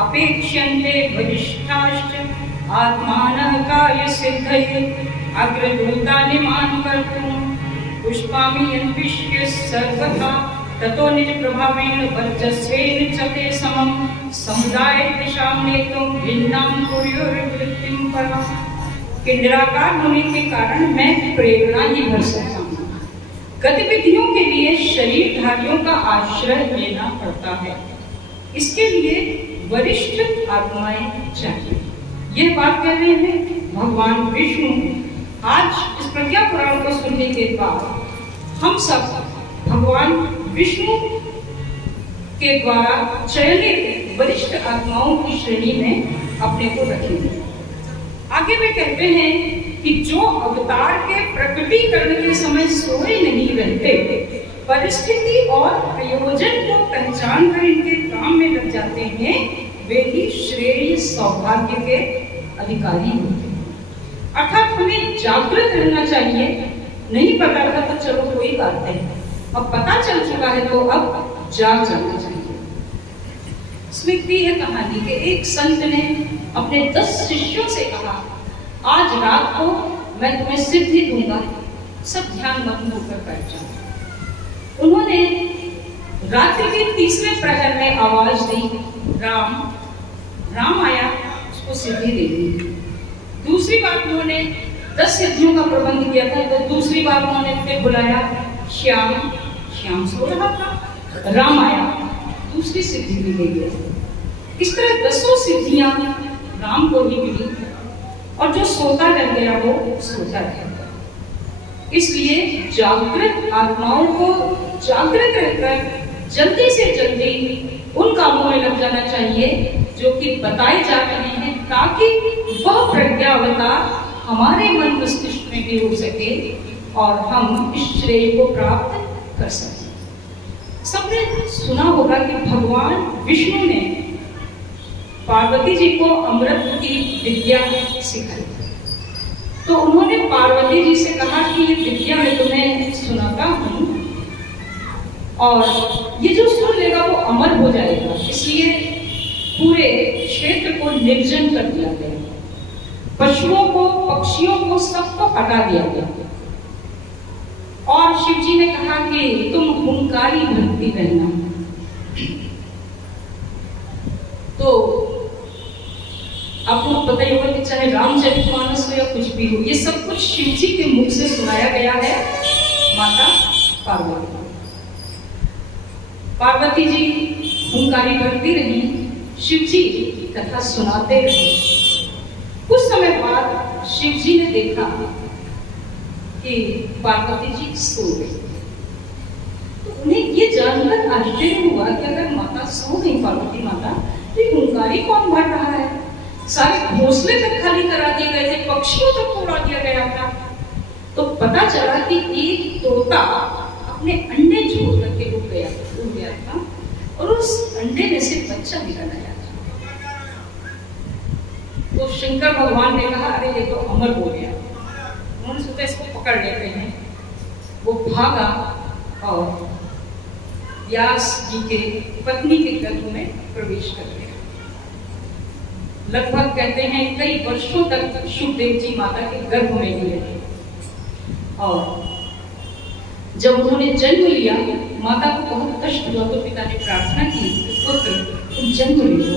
अपेक्ष्यन्ते वरिष्ठाश्च आत्मानः कार्यसिद्धये अग्रदूतानि मां कर्तुं पुष्पामि यन्विष्य सर्वथा ततो निजप्रभावेन वर्चस्वेन च ते समं समुदाय दिशां नेतुं भिन्नां कुर्युर्वृत्तिं परां। किंडराकार होने के कारण मैं प्रेरणा ही भर सकता हूँ। गतिविधियों के लिए शरीरधारियों का आश्रय लेना पड़ता है, इसके लिए वरिष्ठ आत्माएं चाहिए। यह बात कह रहे हैं भगवान विष्णु। आज इस प्रज्ञा पुराण को सुनने के बाद हम सब भगवान विष्णु के द्वारा चयनित वरिष्ठ आत्माओं की श्रेणी में अपने को रखेंगे। आगे वे कहते हैं कि जो अवतार के प्रकटीकरण के समय सोए नहीं रहते, परिस्थिति और प्रयोजन को पहचान कर इनके काम में लग जाते हैं, वे ही श्रेय सौभाग्य के अधिकारी होते हैं। अर्थात हमें जागृत रहना चाहिए। नहीं पता था तो चलो कोई बात नहीं, अब पता चल चुका है तो अब जाग जाना चाहिए। स्मृति है कहानी के एक संत ने अपने 10 शिष्यों से कहा, आज रात को मैं तुम्हें सिद्धि दूंगा, सब ध्यान मग्न होकर बैठ जाओ। उन्होंने रात्रि के तीसरे प्रहर में आवाज दी, राम। राम आया, उसको सिद्धि दे दी। दूसरी बार उन्होंने 10 सिद्धियों का प्रबंध किया था, तो दूसरी बार उन्होंने फिर बुलाया, श्याम। श्याम सो रहा था, राम आया, दूसरी सिद्धि भी दे गया। इस तरह 10 सिद्धियां राम को ही मिली और जो सोता रह गया वो सोता रह गया। इसलिए जागृत आत्माओं को जागृत रहकर जल्दी से जल्दी उन कामों में लग जाना चाहिए जो कि बताए जा रहे हैं, ताकि वह प्रज्ञा अवतार हमारे मन मस्तिष्क में भी हो सके और हम इस श्रेय को प्राप्त कर सकें। सबने सुना होगा कि भगवान विष्णु ने पार्वती जी को अमृत की विद्या सिखाई, तो उन्होंने पार्वती जी से कहा कि ये विद्या मैं तुम्हें सुनाता हूँ और ये जो सुन लेगा वो अमर हो जाएगा। इसलिए पूरे क्षेत्र को निर्जन कर दिया गया, पशुओं को, पक्षियों को, सबको हटा दिया गया। और शिव जी ने कहा कि तुम हुंकारी भक्ति रहना। तो आपको पता ही होगा कि चाहे रामचरितमानस हो या कुछ भी हो, ये सब कुछ शिव जी के मुख से सुनाया गया है माता पार्वती। पार्वती जी हुंकारी भरती रही, शिव जी कथा सुनाते रहे। कुछ समय बाद शिव जी ने देखा कि पार्वती जी सो गई। तो उन्हें ये जानकर आश्चर्य हुआ कि अगर माता सो गई, पार्वती माता, तो हुंकारी कौन भर रहा है? सारे घोंसले तक खाली करा दिए गए थे, पक्षियों तक उड़ा दिया गया था। तो पता चला कि एक तोता अपने अंडे छोड़ करके उड़ गया था और उस अंडे में से बच्चा निकल आया था। तो शंकर भगवान ने कहा, अरे ये तो अमर हो गया। उन्होंने सोचा इसको पकड़ लेते हैं। वो भागा और व्यास जी के पत्नी के गर्भ में प्रवेश कर गया। लगभग कहते हैं कई वर्षों तक शुभदेव जी माता के गर्भ में ही रहे। और जब उन्होंने जन्म लिया, माता को बहुत कष्ट हुआ, तो पिता ने प्रार्थना की, पुत्र तुम जन्म ले लो।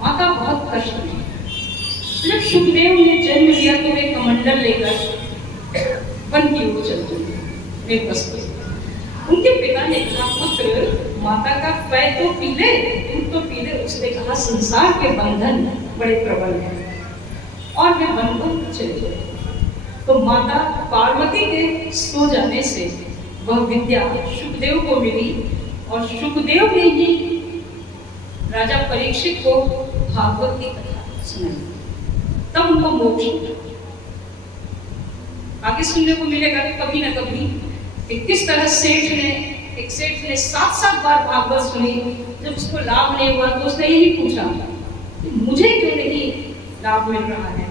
माता बहुत कष्ट में। जब शुभदेव ने जन्म लिया तो वे कमंडल लेकर वन की ओर चलते वे बसते। उनके पिता ने कहा, पुत्र माता का पैर तो पी ले, दूध तो पी ले। उसने कहा, संसार के बंधन बड़े प्रबल हैं, और वे वन को चले गए। तो माता पार्वती के सो जाने से वह विद्या शुकदेव को मिली और शुकदेव ने ही राजा परीक्षित को भागवत की कथा सुनाई। तब उनको मोक्ष मिला। आगे सुनने को मिलेगा कभी न कभी कि किस तरह एक सेठ ने 7 बार भागवत सुनी। जब उसको लाभ नहीं हुआ तो उसने यही पूछा कि मुझे क्यों नहीं लाभ मिल रहा है।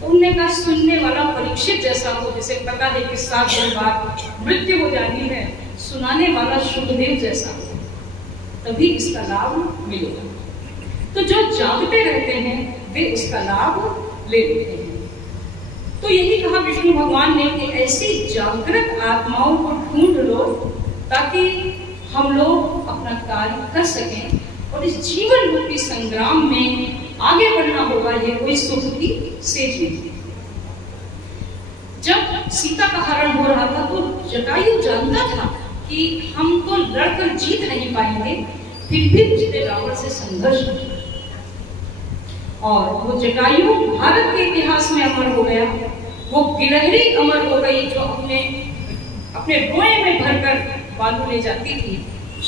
तो उन्होंने कहा, सुनने वाला परीक्षित जैसा हो, जैसे पता है कि 7 दिन बाद मृत्यु हो जानी है, सुनाने वाला शुकदेव जैसा हो, तभी इसका लाभ मिलेगा। तो जो जागते रहते हैं वे उसका लाभ ले लेते हैं। तो यही कहा विष्णु भगवान ने कि ऐसी जागृत आत्माओं को ढूंढ लो ताकि हम लोग अपना कार्य कर सकें और इस जीवन रूपी संग्राम में आगे बढ़ना होगा। ये कोई सुख की सेज नहीं। जब सीता का हरण हो रहा था तो जटायु जानता था कि हम तो लड़कर जीत नहीं पाएंगे, फिर भी उसने रावण से संघर्ष किया और वो जटायु भारत के इतिहास में अमर हो गया। वो गिलहरी अमर हो गई जो अपने रोए में भरकर बालू ले जाती थी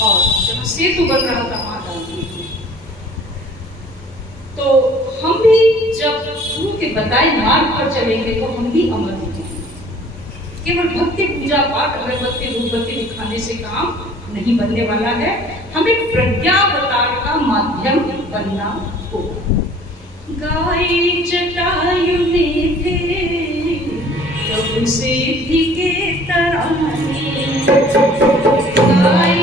और जब सेतु बन रहा था वहां डालती थी। तो हम भी जब गुरु के बताए मार्ग पर चलेंगे तो हम भी अमर हो जाएंगे। केवल भक्ति पूजा पाठ अगरबत्ती धूपबत्ती दिखाने से काम नहीं बनने वाला है, हमें प्रज्ञावतार का माध्यम बनना होगा। गाय जटायु ने थे प्रभु सिद्धि के तराने, गाय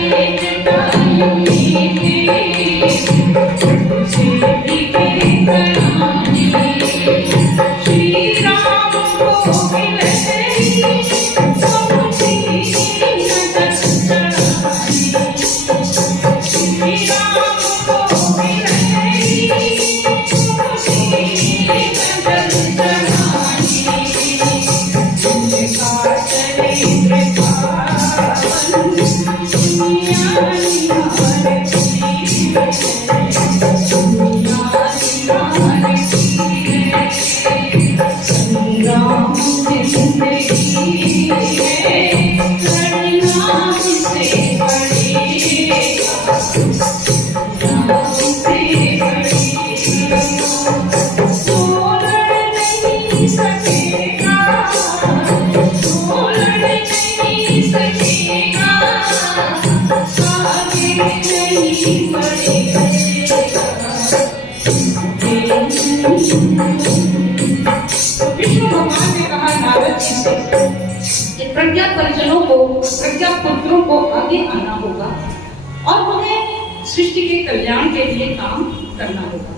जटायु ने थे प्रभु सिद्धि के तराने, श्री राम को गिलहरी समुझी नजर चढ़ाने, श्री राम को गिलहरी विष्णु भगवान ने कहा नारद जी से कि प्रज्ञा परिजनों को, प्रज्ञा पुत्रों को आगे आना होगा और उन्हें सृष्टि के कल्याण के लिए काम करना होगा।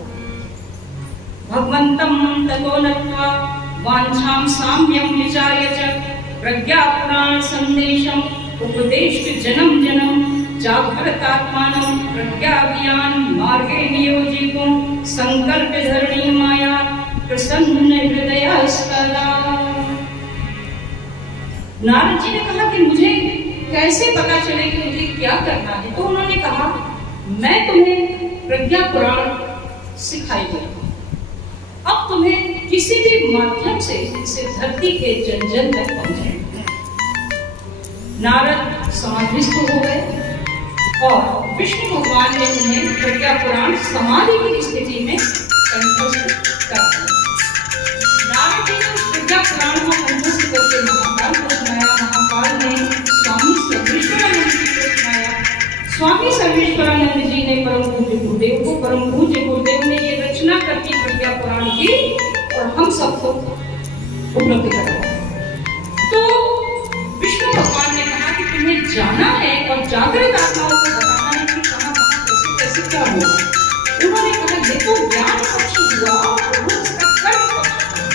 भगवंतम ततो नत्वा वांछाम साम्यम विचार्य च प्रज्ञा पुराण संदेशम उपदेष्ट जन्म जन्म जागृतात्मानं प्रज्ञाज्ञान मार्गे नियोजितुं संकल्प धरणी माया प्रसन्न हृदयस्तदा। नारद जी ने कहा कि मुझे कैसे पता चले कि मुझे क्या करना है। तो उन्होंने कहा मैं तुम्हें प्रज्ञा पुराण सिखाई दूंगा। अब तुम्हें किसी भी माध्यम से इस धरती के जन जन तक पहुंचाएंगे। नारद समाधिस्थ हो गए और विष्णु भगवान ने उन्हें प्रज्ञा पुराण समाधि की स्थिति में कंठस्थ कर दिया। नारद जी ने प्रज्ञा पुराण को कंठस्थ करके महाकाल को सुनाया। महाकाल ने स्वामी सर्वेश्वरानंद जी को सुनाया। स्वामी सर्वेश्वरानंद जी ने परम पूज्य गुरुदेव को, परम पूज्य गुरुदेव ने ये रचना करके प्रज्ञा पुराण की और हम सबको उपलब्ध कराया। तो विष्णु भगवान ने कहा कि तुम्हें जाना है और जागृत आत्माओं को बताना है कि कहाँ कहाँ कैसे कैसे क्या हुआ। उन्होंने कहा ये तो ज्ञान पक्ष हुआ और वो इसका कर्म पक्ष है।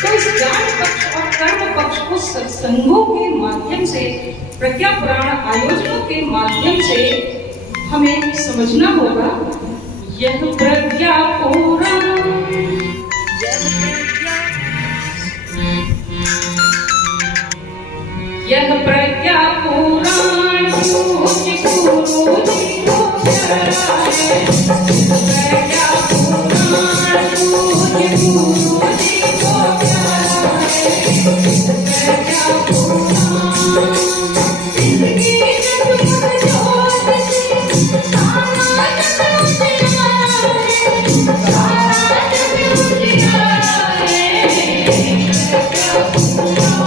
तो इस ज्ञान पक्ष और कर्म पक्ष को सत्संगों के माध्यम से, प्रज्ञा पुराण आयोजनों के माध्यम से हमें समझना होगा। यह प्रज्ञा पुराण, यह प्रज्ञा पुराण पूज्य गुरु जी को प्यारा है। प्रज्ञा पुराण पूज्य गुरु जी को प्यारा है। प्रज्ञा पुराण जिंदगी जगमग ज्योत से सारा जग उजियारा है। सारा जग उजियारा है। प्रज्ञा पुराण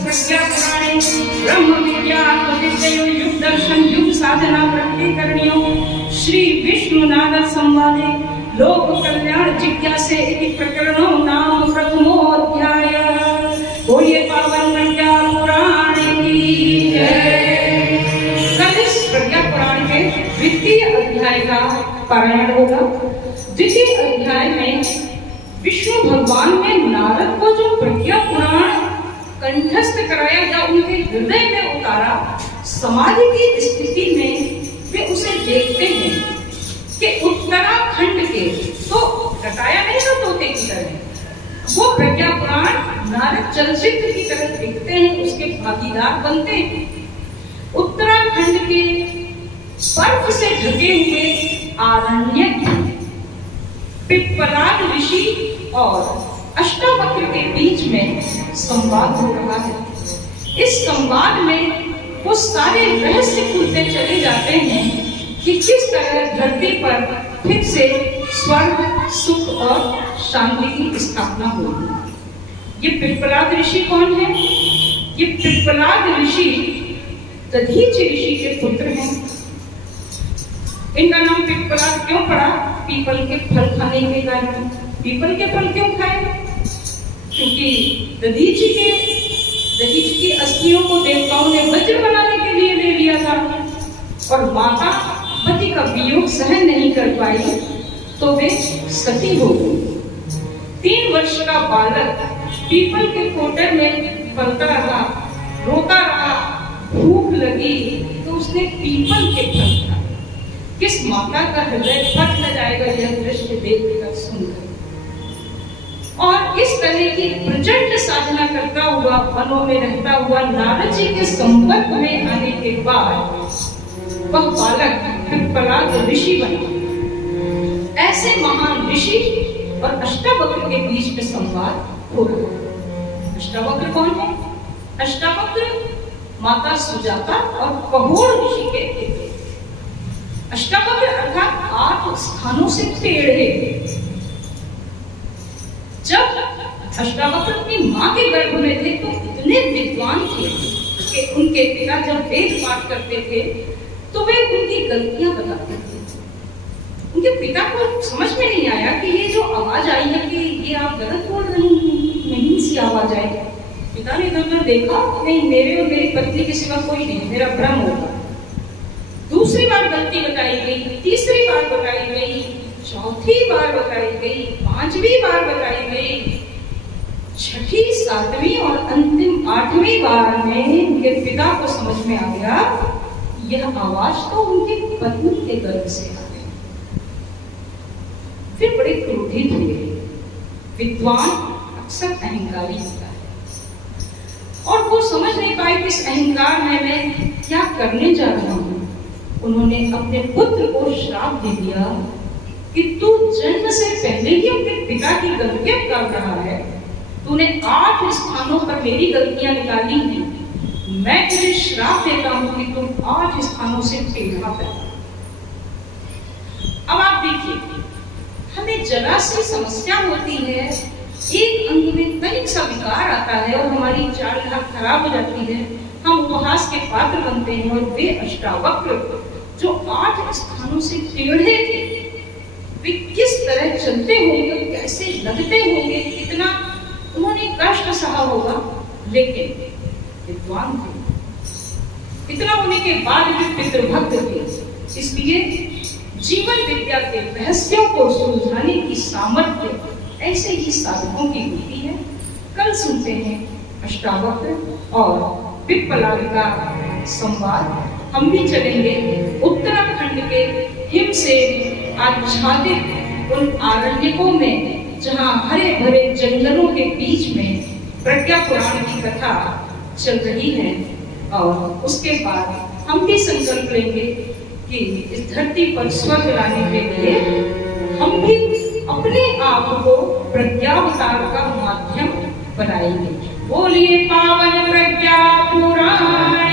प्रज्ञापुराणे ब्रह्म विद्या युग दर्शन युग साधना प्रकटीकरणियों श्री विष्णु नारद संवादे लोक कल्याण जिज्ञासे इति प्रकरणो नाम प्रथमोऽध्याय। बोलिए पावन प्रज्ञा पुराण की जय। कल इस प्रज्ञा पुराण के द्वितीय अध्याय का पारायण होगा। द्वितीय अध्याय में विष्णु भगवान ने नारद को जो प्रज्ञा पुराण कंठस्थ कराया या उनके हृदय में उतारा, समाधि की स्थिति में वे उसे देखते हैं कि उत्तराखंड के तो घटाया नहीं था तोते की तरह, वो प्रज्ञा पुराण नारद चलचित्र की तरह देखते हैं, उसके भागीदार बनते हैं। उत्तराखंड के बर्फ से ढके हुए आरण्य, पिप्पलाद ऋषि और अष्टावक्र के बीच में संवाद हो रहा है। इस संवाद में वो सारे रहस्य खुलते चले जाते हैं कि किस तरह धरती पर फिर से स्वर्ग, सुख और शांति की स्थापना होगी। ये पिप्पलाद ऋषि कौन है? ये पिप्पलाद ऋषि दधीच ऋषि के पुत्र हैं। इनका नाम पिप्पलाद क्यों पड़ा? पीपल के फल खाने के कारण। पीपल के फल क्यों खाए? क्योंकि दधीच की अस्थियों को देवताओं ने वज्र बनाने के लिए ले लिया था और माता पति का वियोग सहन नहीं कर पाई तो वे सती हो गई। 3 वर्ष का बालक पीपल के कोटर में पलता रहा, रोता रहा, भूख लगी तो उसने पीपल के फल खाए। किस माता का हृदय फट न जाएगा यह दृश्य देखकर सुनकर। और इस तरह की प्रचंड साधना करता हुआ, वनों में रहता हुआ नारद जी के संपर्क में आने के बाद वह बालक पिप्पलाद ऋषि बना। ऐसे महान ऋषि और अष्टावक्र के बीच में संवाद हो रहा। अष्टावक्र कौन है? अष्टावक्र माता सुजाता और कहोड़ ऋषि के पुत्र। अष्टावक्र अर्थात 8 स्थानों से टेढ़े। जब अष्टावक्र अपनी मां के गर्भ में थे तो इतने विद्वान थे कि उनके पिता जब वेद पाठ करते थे तो वे उनकी गलतियां बताते थे। उनके पिता को समझ में नहीं आया कि ये जो आवाज आई है कि ये आप गलत बोल रही हैं, नहीं सी आवाज आई। पिता ने इधर देखा, नहीं मेरे और मेरी पत्नी के सिवा कोई नहीं, मेरा भ्रम होगा। दूसरी बार गलती बताई गई, तीसरी बार बताई गई, चौथी बार बताई गई, 5वीं बार बताई गई, 6ठी, 7वीं और अंतिम 8वीं बार में उनके पिता को समझ में आ गया यह आवाज तो उनके पत्नी के गर्भ से आ रही। फिर बड़े क्रोधित हुए। विद्वान अक्सर अहंकारी होता है और वो समझ नहीं पाए कि इस अहंकार में मैं क्या करने जा रहा हूं। उन्होंने अपने पुत्र को श्राप दे दिया कि तू जन्म से पहले ही अपने पिता की गलतियां कर रहा है। तूने 8 स्थानों पर मेरी गलतियां निकाली हैं। मैं तुझे श्राप देता हूं कि तुम 8 स्थानों से टेढ़ा पैदा। अब आप देखिए, हमें जरा सी समस्या होती है, एक अंग में तनिक सा विकार आता है और हमारी चाल ढाल खराब हो जाती है, हम उपहास के पात्र बनते हैं। और वे अष्टावक्र जो 8 स्थानों से टेढ़े थे, वे किस तरह चलते होंगे, कैसे लगते होंगे, कितना उन्होंने कष्ट सहा होगा, लेकिन विद्वान थे। इतना होने के बाद भी पितृभक्त थे। इसलिए जीवन विद्या के रहस्यों को सुलझाने की सामर्थ्य ऐसे ही साधकों की होती है। कल सुनते हैं अष्टावक्र और पिप्पलाद का संवाद। हम भी चलेंगे उत्तराखंड के हिम से आच्छादित उन आरण्यकों में जहाँ हरे भरे जंगलों के बीच में प्रज्ञा पुराण की कथा चल रही है। और उसके बाद हम भी संकल्प लेंगे कि इस धरती पर स्वर्ग लाने के लिए हम भी अपने आप को प्रज्ञावतार का माध्यम बनाएंगे। बोलिए पावन प्रज्ञा पुराण।